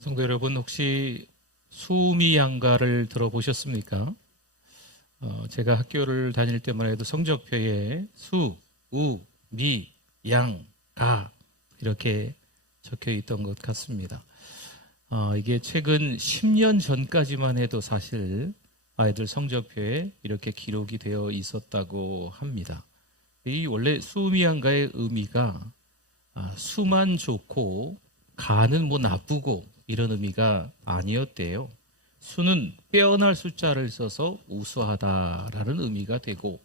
성도 여러분, 혹시 수미양가를 들어보셨습니까? 제가 학교를 다닐 때만 해도 성적표에 수, 우, 미, 양, 가 이렇게 적혀 있던 것 같습니다. 이게 최근 10년 전까지만 해도 사실 아이들 성적표에 이렇게 기록이 되어 있었다고 합니다. 이 원래 수미양가의 의미가 수만 좋고 가는 뭐 나쁘고 이런 의미가 아니었대요. 수는 빼어날 숫자를 써서 우수하다라는 의미가 되고,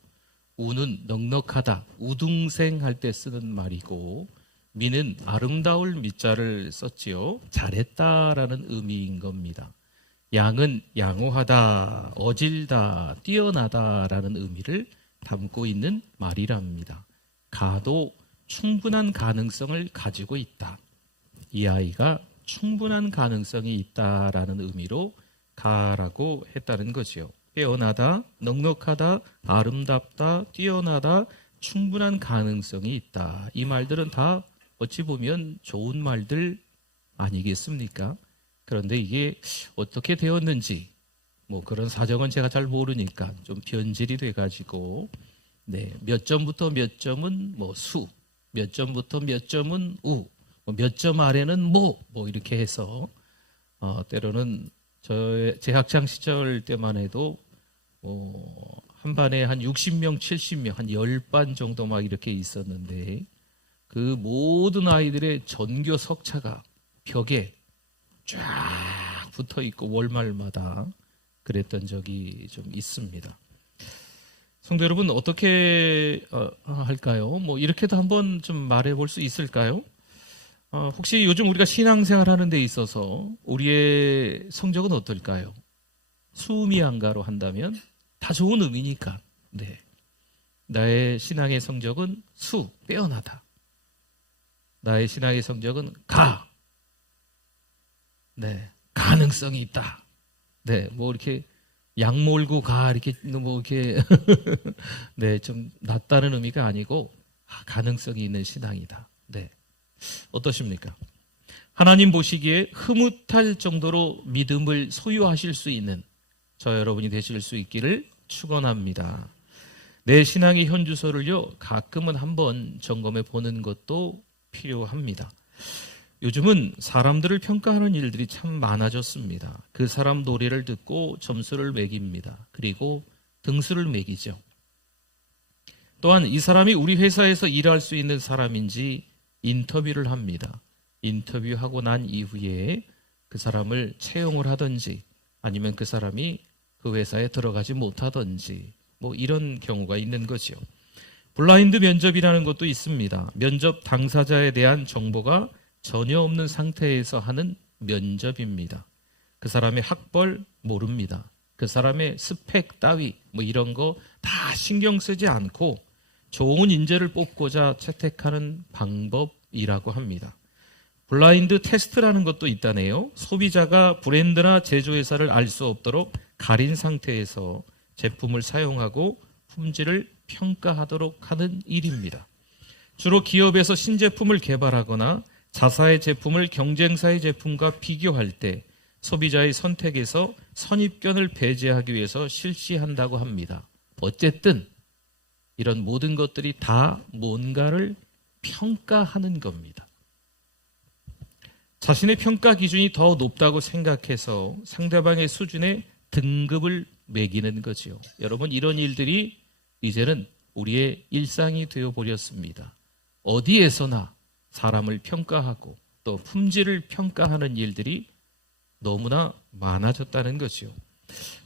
우는 넉넉하다, 우등생할 때 쓰는 말이고, 미는 아름다울 미자를 썼지요. 잘했다라는 의미인 겁니다. 양은 양호하다, 어질다, 뛰어나다라는 의미를 담고 있는 말이랍니다. 가도 충분한 가능성을 가지고 있다. 이 아이가 충분한 가능성이 있다라는 의미로 가라고 했다는 거지요. 빼어나다, 넉넉하다, 아름답다, 뛰어나다, 충분한 가능성이 있다. 이 말들은 다 어찌 보면 좋은 말들 아니겠습니까? 그런데 이게 어떻게 되었는지 뭐 그런 사정은 제가 잘 모르니까 좀 변질이 돼가지고 몇 점부터 몇 점은 뭐 수, 몇 점부터 몇 점은 우, 몇 점 아래는 뭐 이렇게 해서 때로는 제 학창 시절 때만 해도 한 반에 한 60명, 70명, 한 10반 정도 막 이렇게 있었는데 그 모든 아이들의 전교 석차가 벽에 쫙 붙어 있고 월말마다 그랬던 적이 좀 있습니다. 성도 여러분, 어떻게 할까요? 뭐 이렇게도 한번 좀 말해 볼 수 있을까요? 혹시 요즘 우리가 신앙생활 하는 데 있어서 우리의 성적은 어떨까요? 수미양가로 한다면 다 좋은 의미니까. 나의 신앙의 성적은 수, 빼어나다. 나의 신앙의 성적은 가. 가능성이 있다. 뭐 이렇게 약 몰고 가 이렇게 뭐 이렇게 좀 낫다는 의미가 아니고 가능성이 있는 신앙이다. 어떠십니까? 하나님 보시기에 흐뭇할 정도로 믿음을 소유하실 수 있는 저 여러분이 되실 수 있기를 축원합니다. 내 신앙의 현주소를요 가끔은 한번 점검해 보는 것도 필요합니다. 요즘은 사람들을 평가하는 일들이 참 많아졌습니다. 그 사람 노래를 듣고 점수를 매깁니다. 그리고 등수를 매기죠. 또한 이 사람이 우리 회사에서 일할 수 있는 사람인지 인터뷰를 합니다. 인터뷰하고 난 이후에 그 사람을 채용을 하든지 아니면 그 사람이 그 회사에 들어가지 못하든지 뭐 이런 경우가 있는 거죠. 블라인드 면접이라는 것도 있습니다. 면접 당사자에 대한 정보가 전혀 없는 상태에서 하는 면접입니다. 그 사람의 학벌 모릅니다. 그 사람의 스펙 따위 뭐 이런 거 다 신경 쓰지 않고 좋은 인재를 뽑고자 채택하는 방법이라고 합니다. 블라인드 테스트라는 것도 있다네요. 소비자가 브랜드나 제조회사를 알 수 없도록 가린 상태에서 제품을 사용하고 품질을 평가하도록 하는 일입니다. 주로 기업에서 신제품을 개발하거나 자사의 제품을 경쟁사의 제품과 비교할 때 소비자의 선택에서 선입견을 배제하기 위해서 실시한다고 합니다. 어쨌든 이런 모든 것들이 다 뭔가를 평가하는 겁니다. 자신의 평가 기준이 더 높다고 생각해서 상대방의 수준에 등급을 매기는 거지요. 여러분, 이런 일들이 이제는 우리의 일상이 되어버렸습니다. 어디에서나 사람을 평가하고 또 품질을 평가하는 일들이 너무나 많아졌다는 거죠.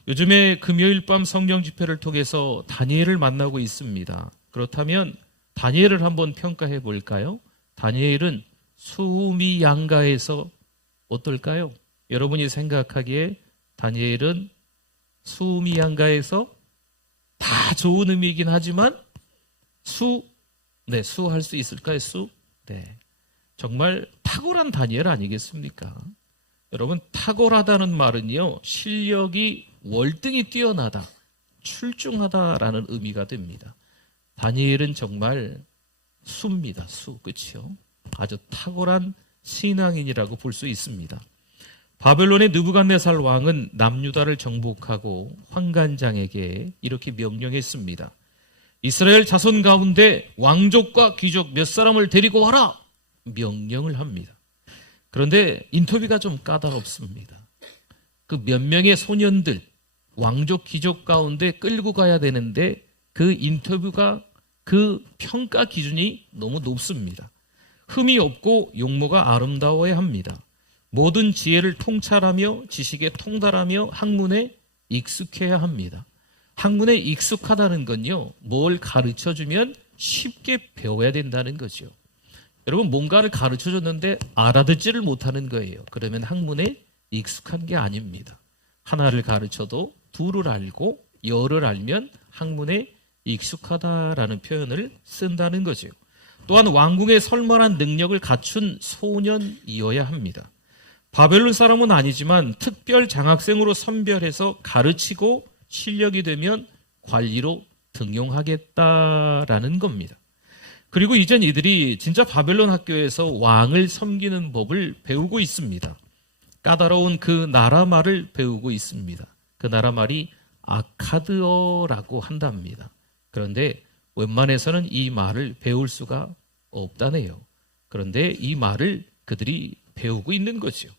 요즘에 금요일 밤 성경 집회를 통해서 다니엘을 만나고 있습니다. 그렇다면 다니엘을 한번 평가해 볼까요? 다니엘은 수미양가에서 어떨까요? 여러분이 생각하기에 다니엘은 수미양가에서 다 좋은 의미이긴 하지만 수할 수 있을까요? 정말 탁월한 다니엘 아니겠습니까? 여러분, 탁월하다는 말은요 실력이 월등히 뛰어나다, 출중하다라는 의미가 됩니다. 다니엘은 정말 수입니다. 그렇죠? 아주 탁월한 신앙인이라고 볼 수 있습니다. 바벨론의 느부갓네살 왕은 남유다를 정복하고 환관장에게 이렇게 명령했습니다. 이스라엘 자손 가운데 왕족과 귀족 몇 사람을 데리고 와라! 명령을 합니다. 그런데 인터뷰가 좀 까다롭습니다. 그 몇 명의 소년들, 왕족, 귀족 가운데 끌고 가야 되는데 그 인터뷰가 그 평가 기준이 너무 높습니다. 흠이 없고 용모가 아름다워야 합니다. 모든 지혜를 통찰하며 지식에 통달하며 학문에 익숙해야 합니다. 학문에 익숙하다는 건요, 뭘 가르쳐주면 쉽게 배워야 된다는 거죠. 여러분, 뭔가를 가르쳐줬는데 알아듣지를 못하는 거예요. 그러면 학문에 익숙한 게 아닙니다. 하나를 가르쳐도 둘을 알고 열을 알면 학문에 익숙하다라는 표현을 쓴다는 거죠. 또한 왕궁에 설만한 능력을 갖춘 소년이어야 합니다. 바벨론 사람은 아니지만 특별 장학생으로 선별해서 가르치고 실력이 되면 관리로 등용하겠다라는 겁니다. 그리고 이젠 이들이 진짜 바벨론 학교에서 왕을 섬기는 법을 배우고 있습니다. 까다로운 그 나라 말을 배우고 있습니다. 그 나라 말이 아카드어라고 한답니다. 그런데 웬만해서는 이 말을 배울 수가 없다네요. 그런데 이 말을 그들이 배우고 있는 거죠.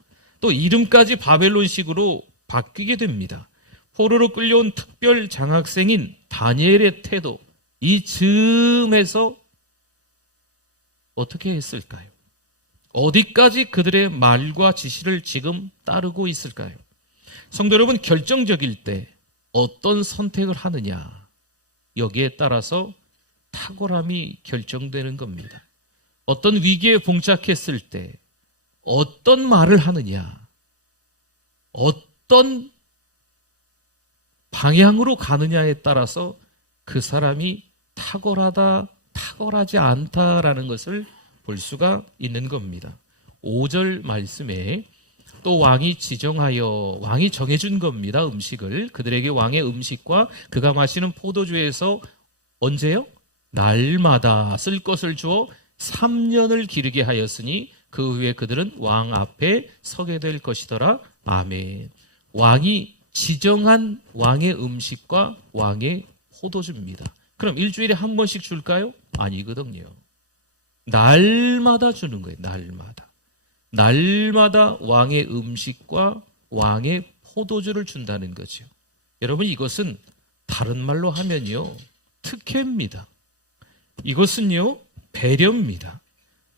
또 이름까지 바벨론식으로 바뀌게 됩니다. 포로로 끌려온 특별 장학생인 다니엘의 태도, 이 즈음에서 어떻게 했을까요? 어디까지 그들의 말과 지시를 지금 따르고 있을까요? 성도 여러분, 결정적일 때 어떤 선택을 하느냐, 여기에 따라서 탁월함이 결정되는 겁니다. 어떤 위기에 봉착했을 때 어떤 말을 하느냐, 어떤 방향으로 가느냐에 따라서 그 사람이 탁월하다, 탁월하지 않다라는 것을 볼 수가 있는 겁니다. 5절 말씀에 또 왕이 정해준 겁니다. 음식을. 그들에게 왕의 음식과 그가 마시는 포도주에서 언제요? 날마다 쓸 것을 주어 3년을 기르게 하였으니 그 후에 그들은 왕 앞에 서게 될 것이더라. 아멘. 왕이 지정한 왕의 음식과 왕의 포도주입니다. 그럼 일주일에 한 번씩 줄까요? 아니거든요. 날마다 주는 거예요. 날마다 왕의 음식과 왕의 포도주를 준다는 거죠. 여러분, 이것은 다른 말로 하면요, 특혜입니다. 이것은요, 배려입니다.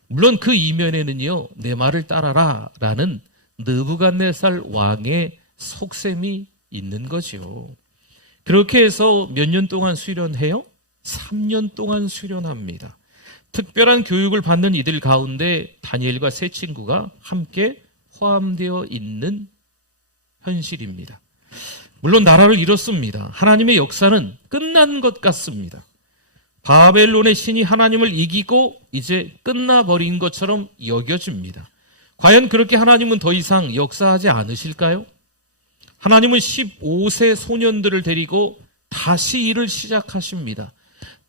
물론 그 이면에는요, 내 말을 따라라 라는 느부갓네살 왕의 속셈이 있는 거죠. 그렇게 해서 몇 년 동안 수련해요? 3년 동안 수련합니다. 특별한 교육을 받는 이들 가운데 다니엘과 세 친구가 함께 포함되어 있는 현실입니다. 물론 나라를 잃었습니다. 하나님의 역사는 끝난 것 같습니다. 바벨론의 신이 하나님을 이기고 이제 끝나버린 것처럼 여겨집니다. 과연 그렇게 하나님은 더 이상 역사하지 않으실까요? 하나님은 15세 소년들을 데리고 다시 일을 시작하십니다.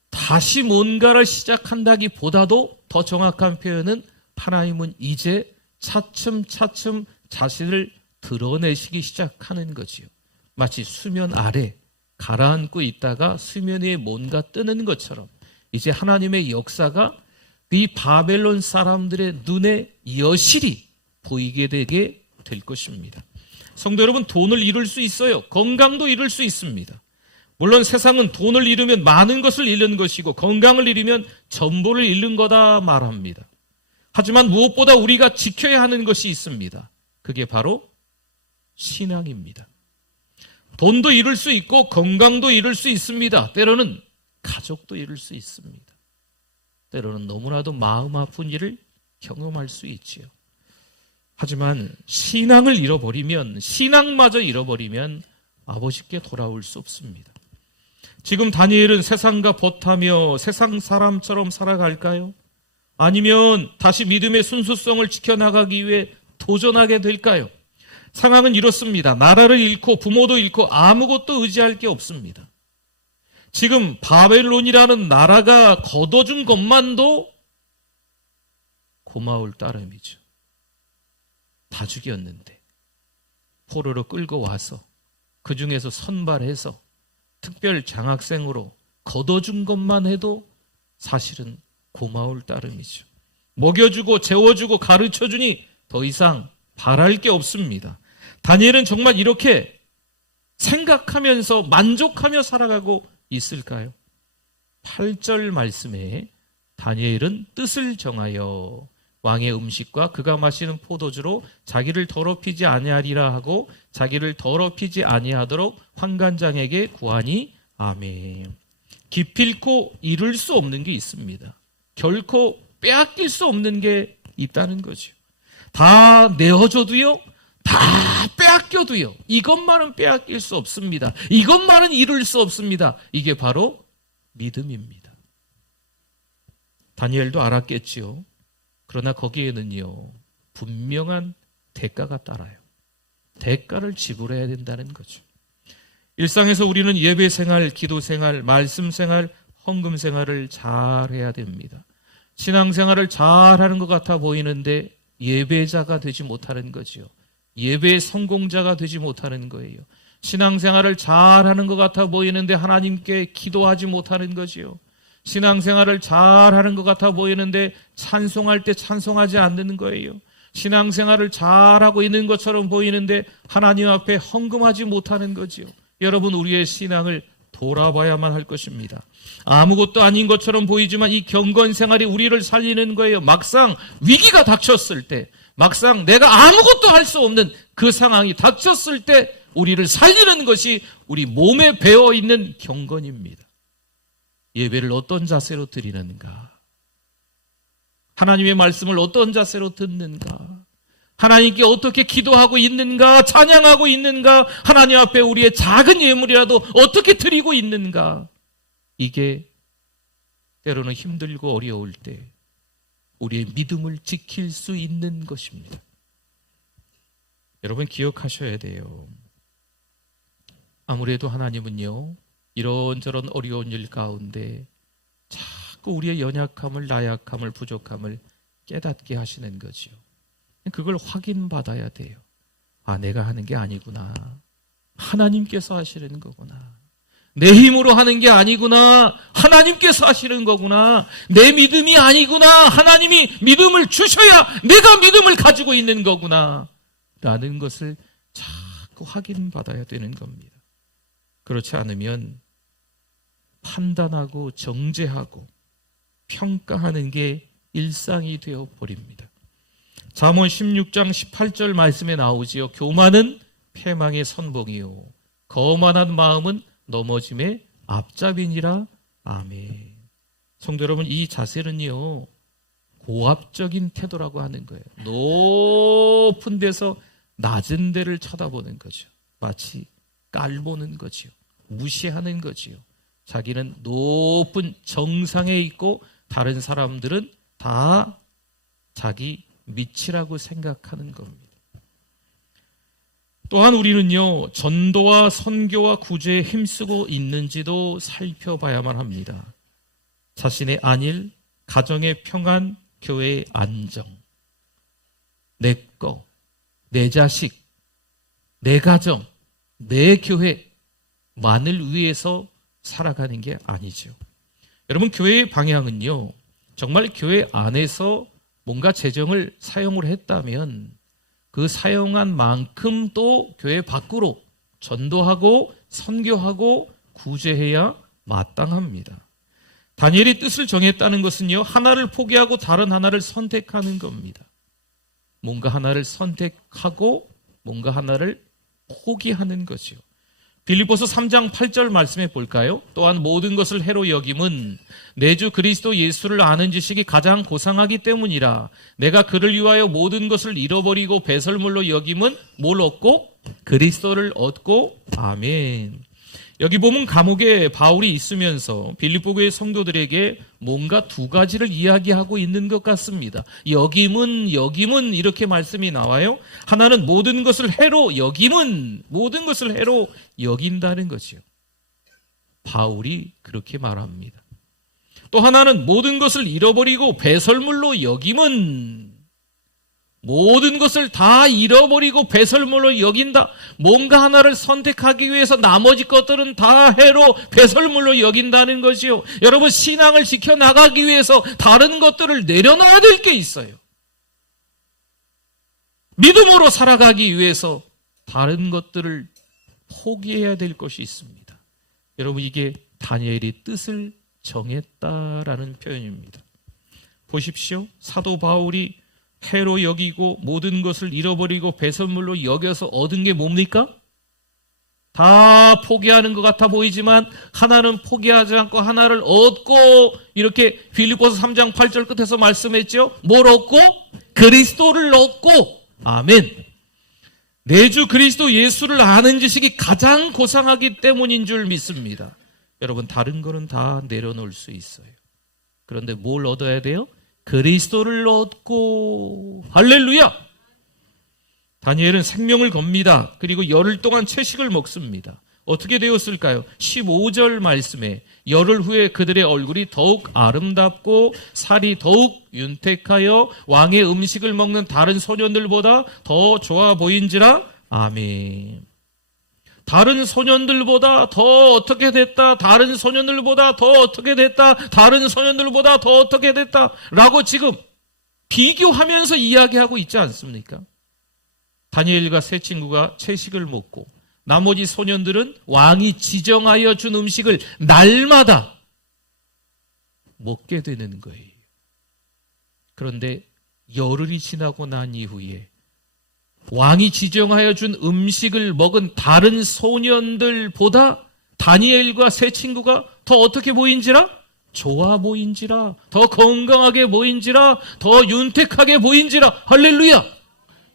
다시 뭔가를 시작한다기보다도 더 정확한 표현은 하나님은 이제 차츰차츰 자신을 드러내시기 시작하는 거지요. 마치 수면 아래 가라앉고 있다가 수면 위에 뭔가 뜨는 것처럼 이제 하나님의 역사가 이 바벨론 사람들의 눈에 여실히 보이게 되게 될 것입니다. 성도 여러분, 돈을 잃을 수 있어요. 건강도 잃을 수 있습니다. 물론 세상은 돈을 잃으면 많은 것을 잃는 것이고 건강을 잃으면 전부를 잃는 거다 말합니다. 하지만 무엇보다 우리가 지켜야 하는 것이 있습니다. 그게 바로 신앙입니다. 돈도 잃을 수 있고 건강도 잃을 수 있습니다. 때로는 가족도 잃을 수 있습니다. 때로는 너무나도 마음 아픈 일을 경험할 수 있지요. 하지만 신앙을 잃어버리면, 신앙마저 잃어버리면 아버지께 돌아올 수 없습니다. 지금 다니엘은 세상과 벗하며 세상 사람처럼 살아갈까요? 아니면 다시 믿음의 순수성을 지켜나가기 위해 도전하게 될까요? 상황은 이렇습니다. 나라를 잃고 부모도 잃고 아무것도 의지할 게 없습니다. 지금 바벨론이라는 나라가 거둬준 것만도 고마울 따름이죠. 다 죽였는데 포로로 끌고 와서 그 중에서 선발해서 특별 장학생으로 걷어준 것만 해도 사실은 고마울 따름이죠. 먹여주고 재워주고 가르쳐주니 더 이상 바랄 게 없습니다. 다니엘은 정말 이렇게 생각하면서 만족하며 살아가고 있을까요? 8절 말씀에 다니엘은 뜻을 정하여 왕의 음식과 그가 마시는 포도주로 자기를 더럽히지 아니하리라 하고 자기를 더럽히지 아니하도록 환관장에게 구하니 아멘. 기필코 이룰 수 없는 게 있습니다. 결코 빼앗길 수 없는 게 있다는 거죠. 다 내어줘도요, 다 빼앗겨도요, 이것만은 빼앗길 수 없습니다. 이것만은 이룰 수 없습니다. 이게 바로 믿음입니다. 다니엘도 알았겠지요. 그러나 거기에는요, 분명한 대가가 따라요. 대가를 지불해야 된다는 거죠. 일상에서 우리는 예배 생활, 기도 생활, 말씀 생활, 헌금 생활을 잘 해야 됩니다. 신앙 생활을 잘 하는 것 같아 보이는데 예배자가 되지 못하는 거지요. 예배의 성공자가 되지 못하는 거예요. 신앙 생활을 잘 하는 것 같아 보이는데 하나님께 기도하지 못하는 거지요. 신앙 생활을 잘 하는 것 같아 보이는데 찬송할 때 찬송하지 않는 거예요. 신앙 생활을 잘하고 있는 것처럼 보이는데 하나님 앞에 헌금하지 못하는 거지요. 여러분, 우리의 신앙을 돌아봐야만 할 것입니다. 아무것도 아닌 것처럼 보이지만 이 경건 생활이 우리를 살리는 거예요. 막상 위기가 닥쳤을 때, 막상 내가 아무것도 할 수 없는 그 상황이 닥쳤을 때 우리를 살리는 것이 우리 몸에 배어있는 경건입니다. 예배를 어떤 자세로 드리는가? 하나님의 말씀을 어떤 자세로 듣는가? 하나님께 어떻게 기도하고 있는가? 찬양하고 있는가? 하나님 앞에 우리의 작은 예물이라도 어떻게 드리고 있는가? 이게 때로는 힘들고 어려울 때 우리의 믿음을 지킬 수 있는 것입니다. 여러분, 기억하셔야 돼요. 아무래도 하나님은요, 이런저런 어려운 일 가운데 자꾸 우리의 연약함을, 나약함을, 부족함을 깨닫게 하시는 거지요. 그걸 확인받아야 돼요. 아, 내가 하는 게 아니구나. 하나님께서 하시는 거구나. 내 힘으로 하는 게 아니구나. 하나님께서 하시는 거구나. 내 믿음이 아니구나. 하나님이 믿음을 주셔야 내가 믿음을 가지고 있는 거구나. 라는 것을 자꾸 확인받아야 되는 겁니다. 그렇지 않으면 판단하고 정죄하고 평가하는 게 일상이 되어 버립니다. 잠언 16장 18절 말씀에 나오지요. 교만은 패망의 선봉이요 거만한 마음은 넘어짐의 앞잡이니라. 아멘. 성도 여러분, 이 자세는요, 고압적인 태도라고 하는 거예요. 높은 데서 낮은 데를 쳐다보는 거죠. 마치 깔보는 거지요. 무시하는 거지요. 자기는 높은 정상에 있고 다른 사람들은 다 자기 밑이라고 생각하는 겁니다. 또한 우리는요, 전도와 선교와 구제에 힘쓰고 있는지도 살펴봐야만 합니다. 자신의 안일, 가정의 평안, 교회의 안정, 내 거, 내 자식, 내 가정, 내 교회만을 위해서 살아가는 게 아니죠. 여러분, 교회의 방향은요, 정말 교회 안에서 뭔가 재정을 사용을 했다면 그 사용한 만큼 또 교회 밖으로 전도하고 선교하고 구제해야 마땅합니다. 다니엘이 뜻을 정했다는 것은요, 하나를 포기하고 다른 하나를 선택하는 겁니다. 뭔가 하나를 선택하고 뭔가 하나를 포기하는 거죠. 빌립보서 3장 8절 말씀해 볼까요? 또한 모든 것을 해로 여김은 내 주 그리스도 예수를 아는 지식이 가장 고상하기 때문이라. 내가 그를 위하여 모든 것을 잃어버리고 배설물로 여김은 뭘 얻고? 그리스도를 얻고. 아멘. 여기 보면 감옥에 바울이 있으면서 빌립보 교회 성도들에게 뭔가 두 가지를 이야기하고 있는 것 같습니다. 여김은 이렇게 말씀이 나와요. 하나는 모든 것을 해로 여김은, 모든 것을 해로 여긴다는 거지요. 바울이 그렇게 말합니다. 또 하나는 모든 것을 잃어버리고 배설물로 여김은, 모든 것을 다 잃어버리고 배설물로 여긴다. 뭔가 하나를 선택하기 위해서 나머지 것들은 다 해로 배설물로 여긴다는 것이요. 여러분, 신앙을 지켜나가기 위해서 다른 것들을 내려놔야 될 게 있어요. 믿음으로 살아가기 위해서 다른 것들을 포기해야 될 것이 있습니다. 여러분, 이게 다니엘이 뜻을 정했다라는 표현입니다. 보십시오. 사도 바울이 해로 여기고 모든 것을 잃어버리고 배설물로 여겨서 얻은 게 뭡니까? 다 포기하는 것 같아 보이지만 하나는 포기하지 않고 하나를 얻고, 이렇게 빌립보서 3장 8절 끝에서 말씀했죠. 뭘 얻고? 그리스도를 얻고. 아멘. 내 주 그리스도 예수를 아는 지식이 가장 고상하기 때문인 줄 믿습니다. 여러분, 다른 거는 다 내려놓을 수 있어요. 그런데 뭘 얻어야 돼요? 그리스도를 얻고. 할렐루야! 다니엘은 생명을 겁니다. 그리고 열흘 동안 채식을 먹습니다. 어떻게 되었을까요? 15절 말씀에 열흘 후에 그들의 얼굴이 더욱 아름답고 살이 더욱 윤택하여 왕의 음식을 먹는 다른 소년들보다 더 좋아 보인지라. 아멘. 다른 소년들보다 더 어떻게 됐다, 다른 소년들보다 더 어떻게 됐다, 다른 소년들보다 더 어떻게 됐다 라고 지금 비교하면서 이야기하고 있지 않습니까? 다니엘과 세 친구가 채식을 먹고 나머지 소년들은 왕이 지정하여 준 음식을 날마다 먹게 되는 거예요. 그런데 열흘이 지나고 난 이후에 왕이 지정하여 준 음식을 먹은 다른 소년들보다 다니엘과 세 친구가 더 어떻게 보인지라? 좋아 보인지라, 더 건강하게 보인지라, 더 윤택하게 보인지라. 할렐루야!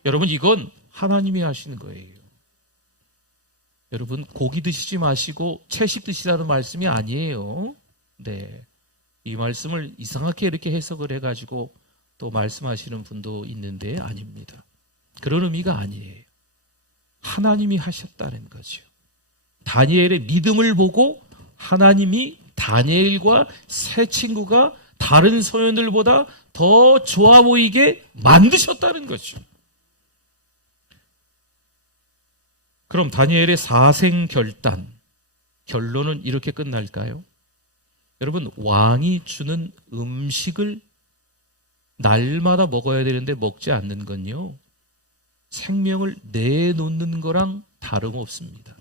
여러분, 이건 하나님이 하시는 거예요. 여러분, 고기 드시지 마시고 채식 드시라는 말씀이 아니에요. 네, 이 말씀을 이상하게 이렇게 해석을 해가지고 또 말씀하시는 분도 있는데 아닙니다. 그런 의미가 아니에요. 하나님이 하셨다는 거죠. 다니엘의 믿음을 보고 하나님이 다니엘과 세 친구가 다른 소년들보다 더 좋아 보이게 만드셨다는 거죠. 그럼 다니엘의 사생결단, 결론은 이렇게 끝날까요? 여러분, 왕이 주는 음식을 날마다 먹어야 되는데 먹지 않는 건요, 생명을 내놓는 거랑 다름없습니다.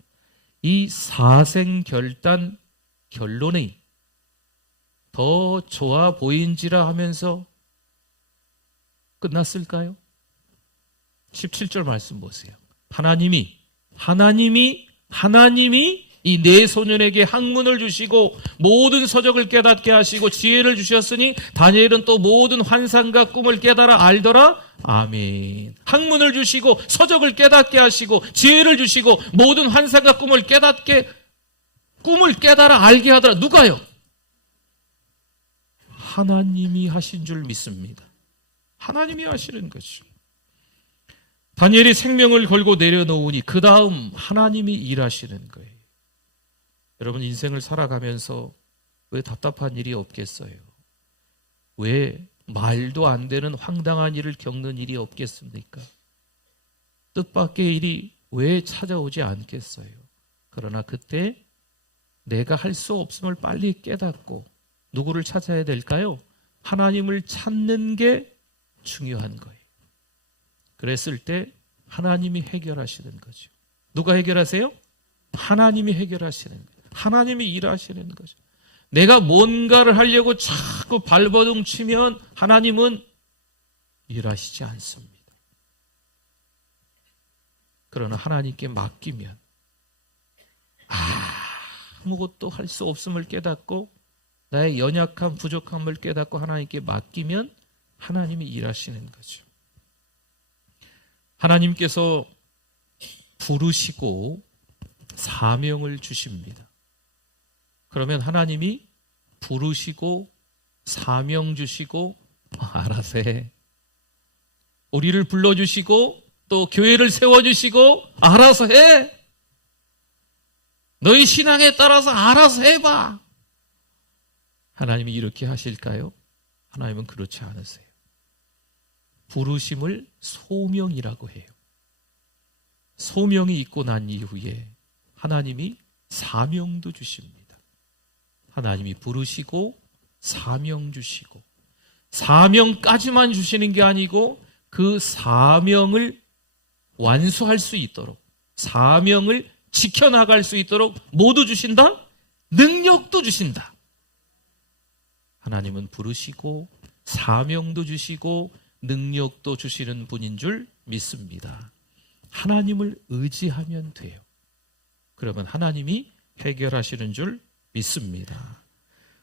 이 사생결단 결론이 더 좋아 보인지라 하면서 끝났을까요? 17절 말씀 보세요. 하나님이 이 네 소년에게 학문을 주시고 모든 서적을 깨닫게 하시고 지혜를 주셨으니 다니엘은 또 모든 환상과 꿈을 깨달아 알더라. 아멘. 학문을 주시고 서적을 깨닫게 하시고 지혜를 주시고 모든 환상과 꿈을 깨달아 알게 하더라. 누가요? 하나님이 하신 줄 믿습니다. 하나님이 하시는 거죠. 다니엘이 생명을 걸고 내려놓으니 그 다음 하나님이 일하시는 거예요. 여러분, 인생을 살아가면서 왜 답답한 일이 없겠어요? 왜 말도 안 되는 황당한 일을 겪는 일이 없겠습니까? 뜻밖의 일이 왜 찾아오지 않겠어요? 그러나 그때 내가 할 수 없음을 빨리 깨닫고 누구를 찾아야 될까요? 하나님을 찾는 게 중요한 거예요. 그랬을 때 하나님이 해결하시는 거죠. 누가 해결하세요? 하나님이 해결하시는 거예요. 하나님이 일하시는 거죠. 내가 뭔가를 하려고 자꾸 발버둥 치면 하나님은 일하시지 않습니다. 그러나 하나님께 맡기면 아무것도 할 수 없음을 깨닫고 나의 연약함, 부족함을 깨닫고 하나님께 맡기면 하나님이 일하시는 거죠. 하나님께서 부르시고 사명을 주십니다. 그러면 하나님이 부르시고 사명 주시고 알아서 해. 우리를 불러주시고 또 교회를 세워주시고 알아서 해. 너희 신앙에 따라서 알아서 해봐. 하나님이 이렇게 하실까요? 하나님은 그렇지 않으세요. 부르심을 소명이라고 해요. 소명이 있고 난 이후에 하나님이 사명도 주십니다. 하나님이 부르시고 사명 주시고, 사명까지만 주시는 게 아니고 그 사명을 완수할 수 있도록, 사명을 지켜나갈 수 있도록 모두 주신다? 능력도 주신다. 하나님은 부르시고 사명도 주시고 능력도 주시는 분인 줄 믿습니다. 하나님을 의지하면 돼요. 그러면 하나님이 해결하시는 줄 믿습니다.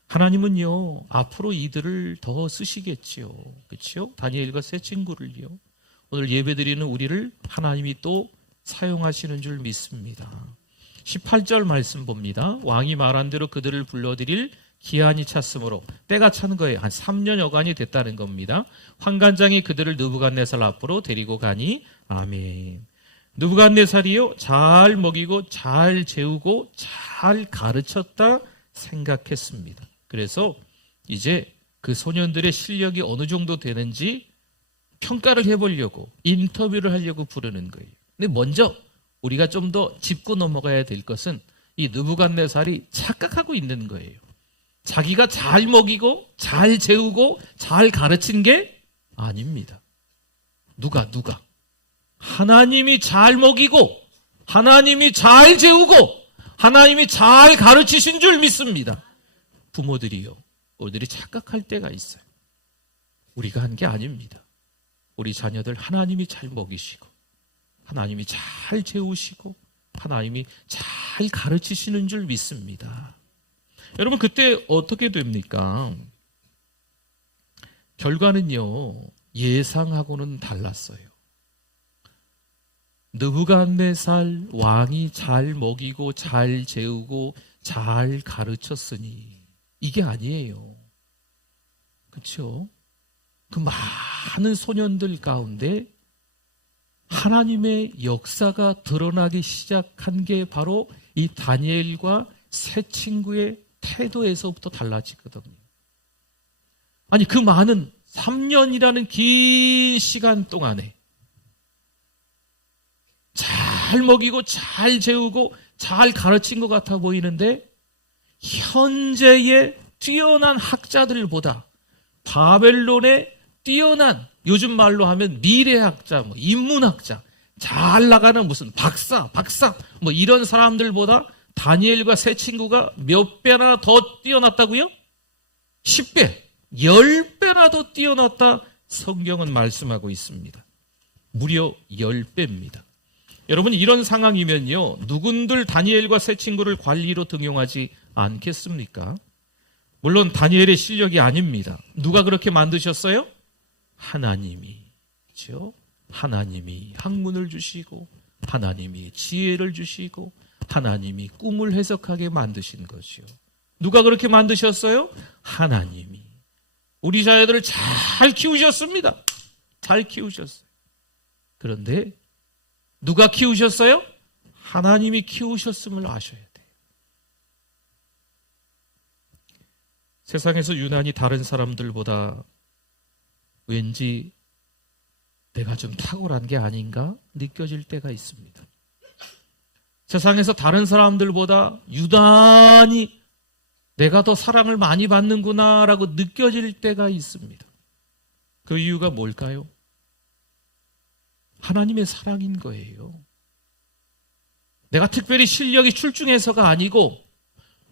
하나님은요, 앞으로 이들을 더 쓰시겠지요. 그렇죠? 다니엘과 세 친구를요. 오늘 예배드리는 우리를 하나님이 또 사용하시는 줄 믿습니다. 18절 말씀 봅니다. 왕이 말한 대로 그들을 불러들일 기한이 찼으므로, 때가 찬 거예요. 한 3년여간이 됐다는 겁니다. 환관장이 그들을 느부갓네살 앞으로 데리고 가니 아멘. 느부갓네살이요, 잘 먹이고 잘 재우고 잘 가르쳤다 생각했습니다. 그래서 이제 그 소년들의 실력이 어느 정도 되는지 평가를 해보려고, 인터뷰를 하려고 부르는 거예요. 근데 먼저 우리가 좀 더 짚고 넘어가야 될 것은 이 느부갓네살이 착각하고 있는 거예요. 자기가 잘 먹이고 잘 재우고 잘 가르친 게 아닙니다. 누가? 하나님이 잘 먹이고 하나님이 잘 재우고 하나님이 잘 가르치신 줄 믿습니다. 부모들이요, 우리들이 착각할 때가 있어요. 우리가 한 게 아닙니다. 우리 자녀들 하나님이 잘 먹이시고 하나님이 잘 재우시고 하나님이 잘 가르치시는 줄 믿습니다. 여러분, 그때 어떻게 됩니까? 결과는요, 예상하고는 달랐어요. 느부갓네살 왕이 잘 먹이고 잘 재우고 잘 가르쳤으니 이게 아니에요. 그렇죠? 그 많은 소년들 가운데 하나님의 역사가 드러나기 시작한 게 바로 이 다니엘과 세 친구의 태도에서부터 달라지거든요. 아니, 그 많은 3년이라는 긴 시간 동안에 잘 먹이고 잘 재우고 잘 가르친 것 같아 보이는데, 현재의 뛰어난 학자들보다 바벨론의 뛰어난, 요즘 말로 하면 미래학자, 인문학자, 잘 나가는 무슨 박사 이런 사람들보다 다니엘과 세 친구가 몇 배나 더 뛰어났다고요? 10배, 10배나 더 뛰어났다 성경은 말씀하고 있습니다. 무려 10배입니다. 여러분, 이런 상황이면요, 누군들 다니엘과 세 친구를 관리로 등용하지 않겠습니까? 물론 다니엘의 실력이 아닙니다. 누가 그렇게 만드셨어요? 하나님이. 그렇죠? 하나님이 학문을 주시고 하나님이 지혜를 주시고 하나님이 꿈을 해석하게 만드신 것이요. 누가 그렇게 만드셨어요? 하나님이. 우리 자녀들을 잘 키우셨습니다. 잘 키우셨어요. 그런데 누가 키우셨어요? 하나님이 키우셨음을 아셔야 돼요. 세상에서 유난히 다른 사람들보다 왠지 내가 좀 탁월한 게 아닌가 느껴질 때가 있습니다. 세상에서 다른 사람들보다 유난히 내가 더 사랑을 많이 받는구나 라고 느껴질 때가 있습니다. 그 이유가 뭘까요? 하나님의 사랑인 거예요. 내가 특별히 실력이 출중해서가 아니고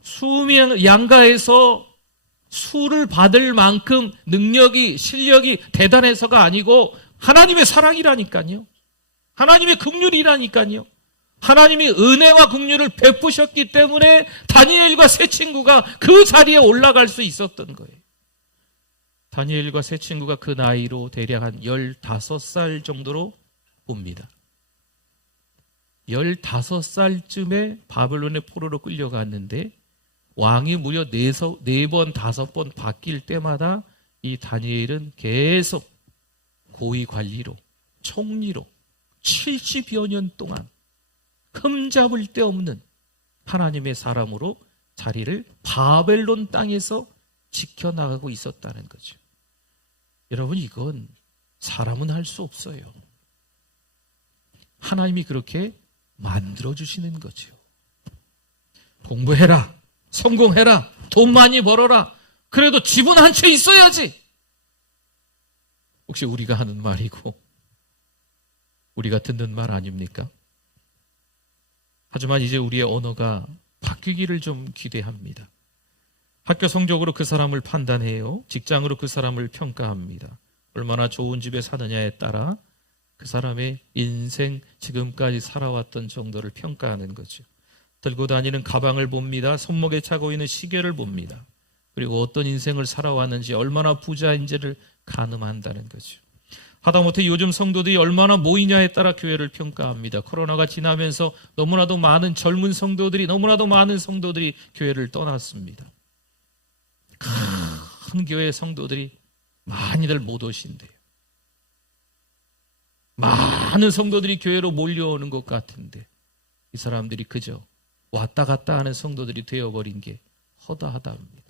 수명 양가에서 수를 받을 만큼 능력이, 실력이 대단해서가 아니고 하나님의 사랑이라니까요. 하나님의 긍휼이라니까요. 하나님이 은혜와 긍휼을 베푸셨기 때문에 다니엘과 세 친구가 그 자리에 올라갈 수 있었던 거예요. 다니엘과 세 친구가 그 나이로 대략 한 15살 정도로 봅니다. 15살쯤에 바벨론의 포로로 끌려갔는데 왕이 무려 4번, 5번 바뀔 때마다 이 다니엘은 계속 고위 관리로, 총리로 70여 년 동안 흠잡을 데 없는 하나님의 사람으로 자리를 바벨론 땅에서 지켜나가고 있었다는 거죠. 여러분, 이건 사람은 할 수 없어요. 하나님이 그렇게 만들어주시는 거죠. 공부해라, 성공해라, 돈 많이 벌어라. 그래도 집은 한 채 있어야지. 혹시 우리가 하는 말이고 우리가 듣는 말 아닙니까? 하지만 이제 우리의 언어가 바뀌기를 좀 기대합니다. 학교 성적으로 그 사람을 판단해요. 직장으로 그 사람을 평가합니다. 얼마나 좋은 집에 사느냐에 따라 그 사람의 인생, 지금까지 살아왔던 정도를 평가하는 거죠. 들고 다니는 가방을 봅니다. 손목에 차고 있는 시계를 봅니다. 그리고 어떤 인생을 살아왔는지, 얼마나 부자인지를 가늠한다는 거죠. 하다못해 요즘 성도들이 얼마나 모이냐에 따라 교회를 평가합니다. 코로나가 지나면서 너무나도 많은 젊은 성도들이, 너무나도 많은 성도들이 교회를 떠났습니다. 큰 교회 성도들이 많이들 못 오신대요. 많은 성도들이 교회로 몰려오는 것 같은데 이 사람들이 그저 왔다 갔다 하는 성도들이 되어버린 게 허다하다합니다.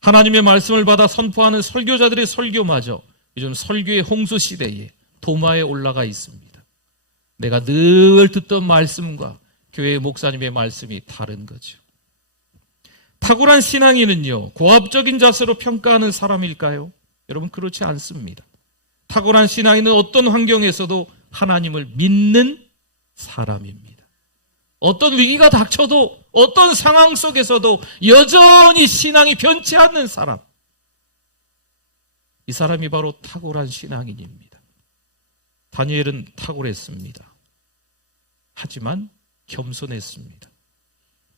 하나님의 말씀을 받아 선포하는 설교자들의 설교마저 요즘 설교의 홍수 시대에 도마에 올라가 있습니다. 내가 늘 듣던 말씀과 교회 목사님의 말씀이 다른 거죠. 탁월한 신앙인은요, 고압적인 자세로 평가하는 사람일까요? 여러분, 그렇지 않습니다. 탁월한 신앙인은 어떤 환경에서도 하나님을 믿는 사람입니다. 어떤 위기가 닥쳐도, 어떤 상황 속에서도 여전히 신앙이 변치 않는 사람, 이 사람이 바로 탁월한 신앙인입니다. 다니엘은 탁월했습니다. 하지만 겸손했습니다.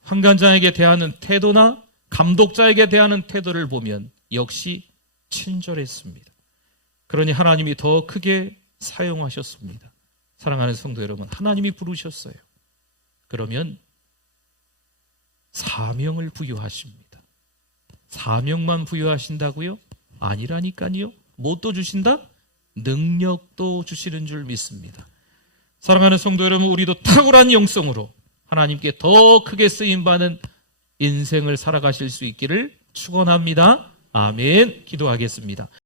환관장에게 대하는 태도나 감독자에게 대하는 태도를 보면 역시 친절했습니다. 그러니 하나님이 더 크게 사용하셨습니다. 사랑하는 성도 여러분, 하나님이 부르셨어요. 그러면 사명을 부여하십니다. 사명만 부여하신다고요? 아니라니까요. 뭣도 주신다? 능력도 주시는 줄 믿습니다. 사랑하는 성도 여러분, 우리도 탁월한 영성으로 하나님께 더 크게 쓰임받는 인생을 살아가실 수 있기를 축원합니다. 아멘. 기도하겠습니다.